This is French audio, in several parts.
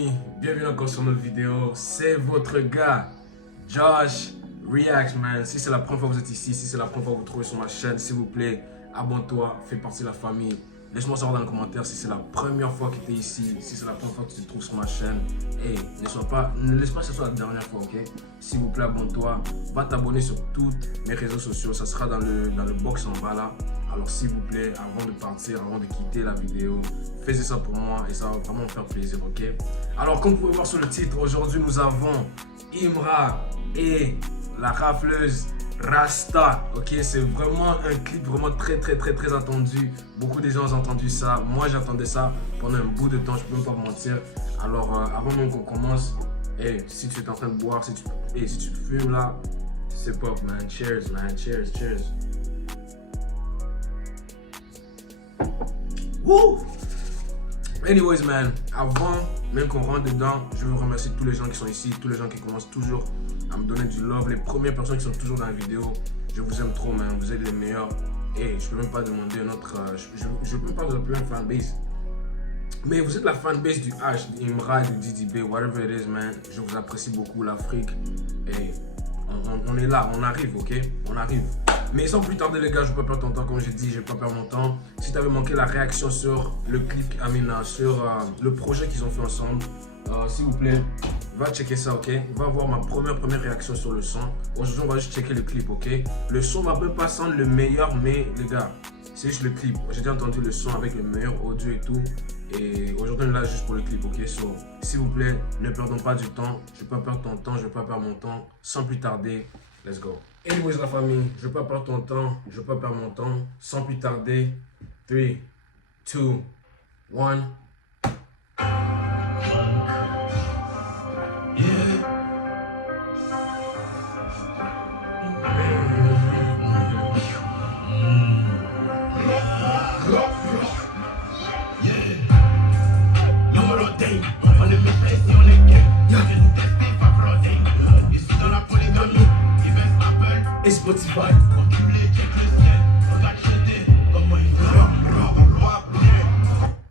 famille, bienvenue encore sur notre vidéo. C'est votre gars, Josh Reacts, man. Si c'est la première fois que vous êtes ici, si c'est la première fois que vous trouvez sur ma chaîne, s'il vous plaît, abonne-toi, fais partie de la famille. Laisse-moi savoir dans les commentaires si c'est la première fois que tu es ici, si c'est la première fois que tu te trouves sur ma chaîne. Et ne laisse pas que ce soit la dernière fois, ok? S'il vous plaît, abonne-toi. Va t'abonner sur tous mes réseaux sociaux. Ça sera dans le box en bas là. Alors s'il vous plaît, avant de partir, avant de quitter la vidéo, faites ça pour moi et ça va vraiment me faire plaisir, ok? Alors comme vous pouvez voir sur le titre, aujourd'hui nous avons Imra et la rafleuse Rasta, ok? C'est vraiment un clip vraiment très attendu. Beaucoup de gens ont entendu ça. Moi j'attendais ça pendant un bout de temps, je peux même pas vous mentir. Alors avant même qu'on commence, si tu es en train de boire, si tu fumes là, c'est pop man. Cheers man, cheers. Woo! Anyways man, avant même qu'on rentre dedans, je veux remercier tous les gens qui sont ici, tous les gens qui commencent toujours à me donner du love, les premières personnes qui sont toujours dans la vidéo. Je vous aime trop man, vous êtes les meilleurs. Et je peux même pas demander notre, je peux même pas vous appeler un fanbase. Mais vous êtes la fanbase du H, d'Imra, du DDB, whatever it is man. Je vous apprécie beaucoup, l'Afrique. Et on est là, on arrive, ok? On arrive. Mais sans plus tarder les gars, je ne vais pas perdre ton temps, comme j'ai dit, je ne vais pas perdre mon temps. Si tu avais manqué la réaction sur le clip, sur le projet qu'ils ont fait ensemble, s'il vous plaît, va checker ça, ok? Va voir ma première réaction sur le son. Aujourd'hui, on va juste checker le clip, ok? Le son va même pas sendre le meilleur, mais les gars, c'est juste le clip. J'ai déjà entendu le son avec le meilleur audio et tout. Et aujourd'hui, on est là juste pour le clip, ok? So, s'il vous plaît, ne perdons pas du temps. Je ne vais pas perdre ton temps, je ne vais pas perdre mon temps. Sans plus tarder, let's go. Anyways la famille, je ne vais pas perdre ton temps, je ne vais pas perdre mon temps. Sans plus tarder, 3, 2, 1. Et Spotify.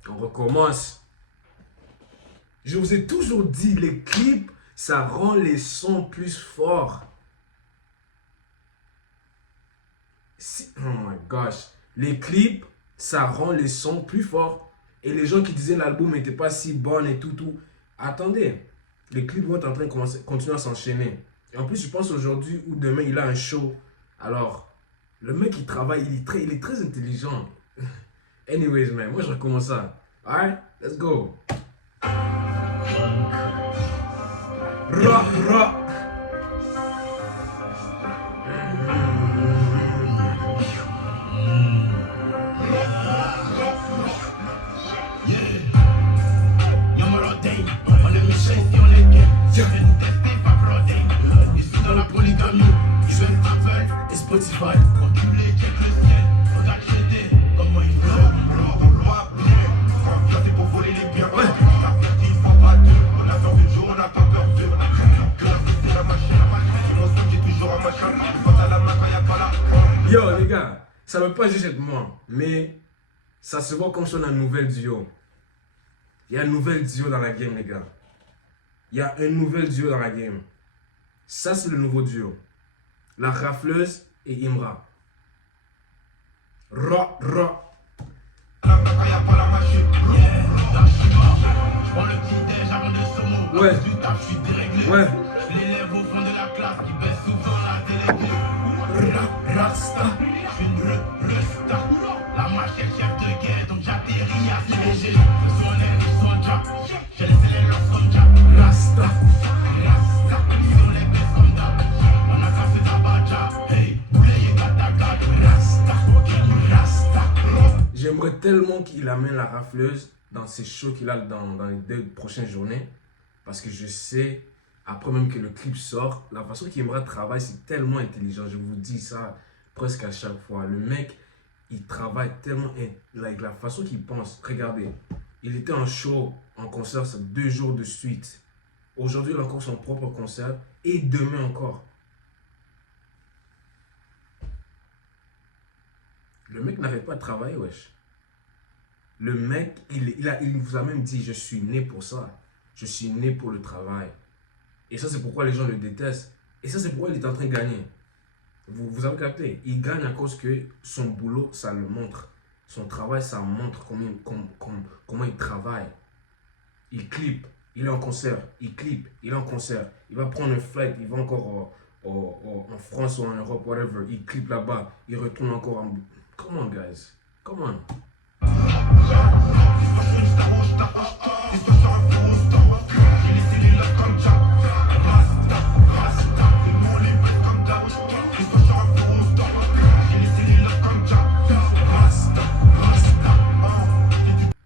On recommence. Je vous ai toujours dit, les clips, ça rend les sons plus forts. Oh my gosh. Les clips, ça rend les sons plus forts. Et les gens qui disaient l'album n'était pas si bon et tout. Attendez, les clips vont être en train de continuer à s'enchaîner. Et en plus, je pense aujourd'hui ou demain, il a un show. Alors, le mec, il travaille, il est très intelligent. Anyways, man, moi, je recommence ça. Alright, let's go. Ra. Et Spotify. Yo les gars, ça veut pas juste être moi, mais ça se voit comme sur un nouvel duo. Il y a un nouvel duo dans la game les gars. Il y a un nouvel duo dans la game. Ça c'est le nouveau duo. La rafleuse et Imra. Ra. Ouais. Rasta. La machette chef de guerre, donc j'atterris assez léger. Ce sont les sons Jack. J'ai laissé les lances comme Jack. Rasta. Sur les baisses comme d'hab. On a cassé ta badja. Hey, boulet et gata. Rasta. J'aimerais tellement qu'il amène la rafleuse dans ces shows qu'il a dans les 2 prochaines journées. Parce que je sais, après même que le clip sort, la façon qu'Imra travaille, c'est tellement intelligent. Je vous dis ça presque à chaque fois. Le mec, il travaille tellement, like, la façon qu'il pense. Regardez, il était en show, en concert, 2 jours de suite. Aujourd'hui, il a encore son propre concert et demain encore. Le mec n'arrête pas de travailler, wesh. Le mec, il vous a même dit, je suis né pour ça. Je suis né pour le travail. Et ça, c'est pourquoi les gens le détestent. Et ça, c'est pourquoi il est en train de gagner. Vous avez capté? Il gagne à cause que son boulot, ça le montre. Son travail, ça montre comment il travaille. Il clip, il est en concert. Il clip, il est en concert. Il va prendre un flight, il va encore en France ou en Europe, whatever. Il clip là-bas, il retourne encore en... Come on, guys. Come on.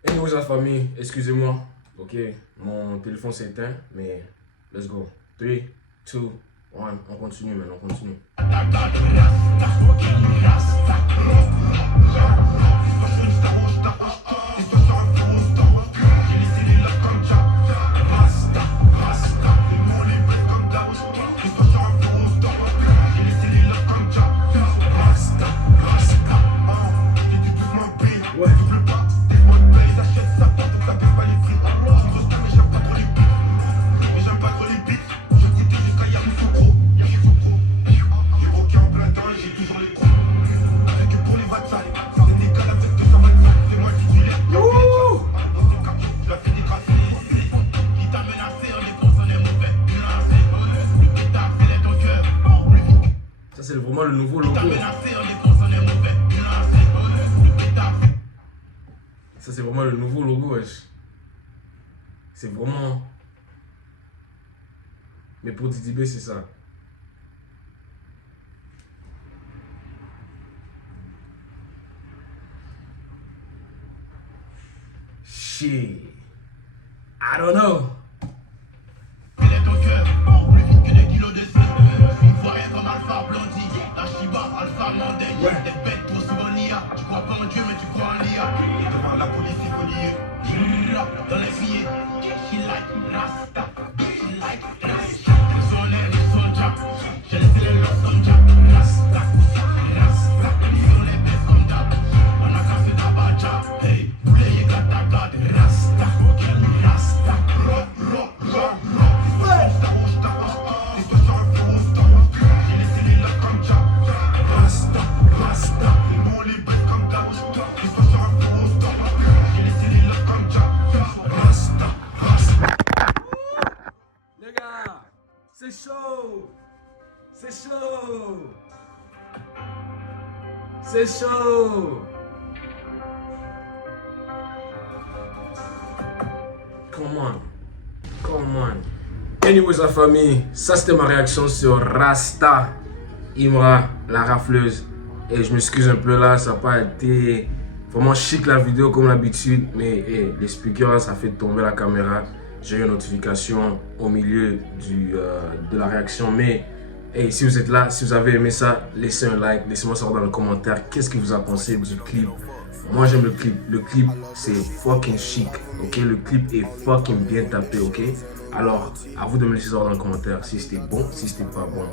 Anyways, la famille, excusez-moi. Ok, mon téléphone s'est éteint, mais let's go. 3, 2, 1, on continue, man, on continue. C'est vraiment le nouveau logo. Ça, c'est vraiment le nouveau logo, wesh. C'est vraiment... Mais pour Didi B, c'est ça. Shit. I don't know. Ouais. Des bêtes trop souvent l'IA. Tu crois pas en Dieu mais tu crois en l'IA. Devant la police il faut lier. Dans les billets. She like Rasta. She like Rasta. Ils sont l'air, ils sont jap. J'ai laissé les leurs comme jap. Rasta. Rasta. Ils sont les bêtes comme d'hab. On a cassé d'Abaja. Hey, poulet y'a gata gade. Rasta. Rasta. Ro, ro, ro, ro. Ouais. Les deux sont un fou. J'ai laissé les leurs comme jap. Rasta, Rasta, les mots les bêtes comme d'hab. Les deux sont un fou. J'ai laissé les leurs comme jap. Rasta, Rasta. Les gars, c'est chaud. C'est chaud. C'est chaud. Come on. Come on. Anyways, la famille, ça c'était ma réaction sur Rasta Imra, la rafleuse. Et je m'excuse un peu là, ça n'a pas été vraiment chic la vidéo comme d'habitude. Mais hey, les speakers, ça fait tomber la caméra. J'ai eu une notification au milieu de la réaction. Mais hey, si vous êtes là, si vous avez aimé ça, laissez un like, laissez-moi savoir dans les commentaires qu'est-ce que vous en pensez du clip. Moi j'aime le clip. Le clip c'est fucking chic, ok? Le clip est fucking bien tapé, ok? Alors à vous de me laisser savoir dans les commentaires si c'était bon, si c'était pas bon.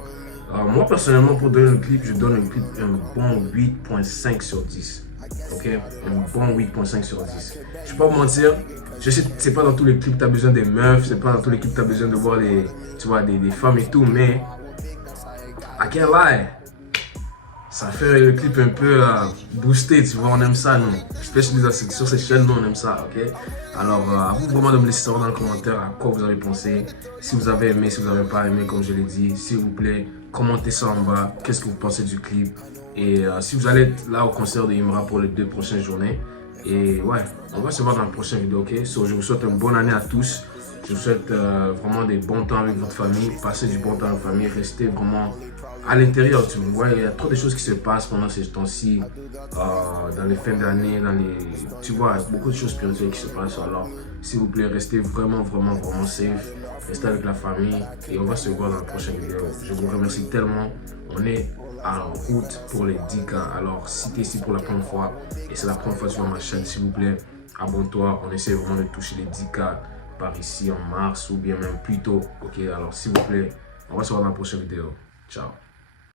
Moi personnellement pour donner le clip, je donne le clip un bon 8.5 sur 10. Ok? Un bon 8.5 sur 10. Je vais pas vous mentir, je sais que c'est pas dans tous les clips que tu as besoin des meufs, c'est pas dans tous les clips que tu as besoin de voir les, tu vois, des femmes et tout, mais I can't lie. Ça fait le clip un peu boosté, tu vois, on aime ça, nous. Especially sur ces chaînes, nous, on aime ça, ok? Alors, à vous vraiment de me laisser savoir dans les commentaires à quoi vous avez pensé. Si vous avez aimé, si vous n'avez pas aimé, comme je l'ai dit, s'il vous plaît, commentez ça en bas. Qu'est-ce que vous pensez du clip? Et si vous allez être là au concert de Imra pour les 2 prochaines journées. Et ouais, on va se voir dans la prochaine vidéo, ok? So, je vous souhaite une bonne année à tous. Je vous souhaite vraiment des bons temps avec votre famille. Passez du bon temps en famille, restez vraiment à l'intérieur, tu vois, il y a trop de choses qui se passent pendant ces temps-ci, dans les fins d'année, tu vois, beaucoup de choses spirituelles qui se passent. Alors, s'il vous plaît, restez vraiment safe, restez avec la famille et on va se voir dans la prochaine vidéo. Je vous remercie tellement. On est en route pour les 10K. Alors, si tu es ici pour la première fois et c'est la première fois sur ma chaîne, s'il vous plaît, abonne-toi. On essaie vraiment de toucher les 10K par ici en mars ou bien même plus tôt. Ok, alors s'il vous plaît, on va se voir dans la prochaine vidéo. Ciao.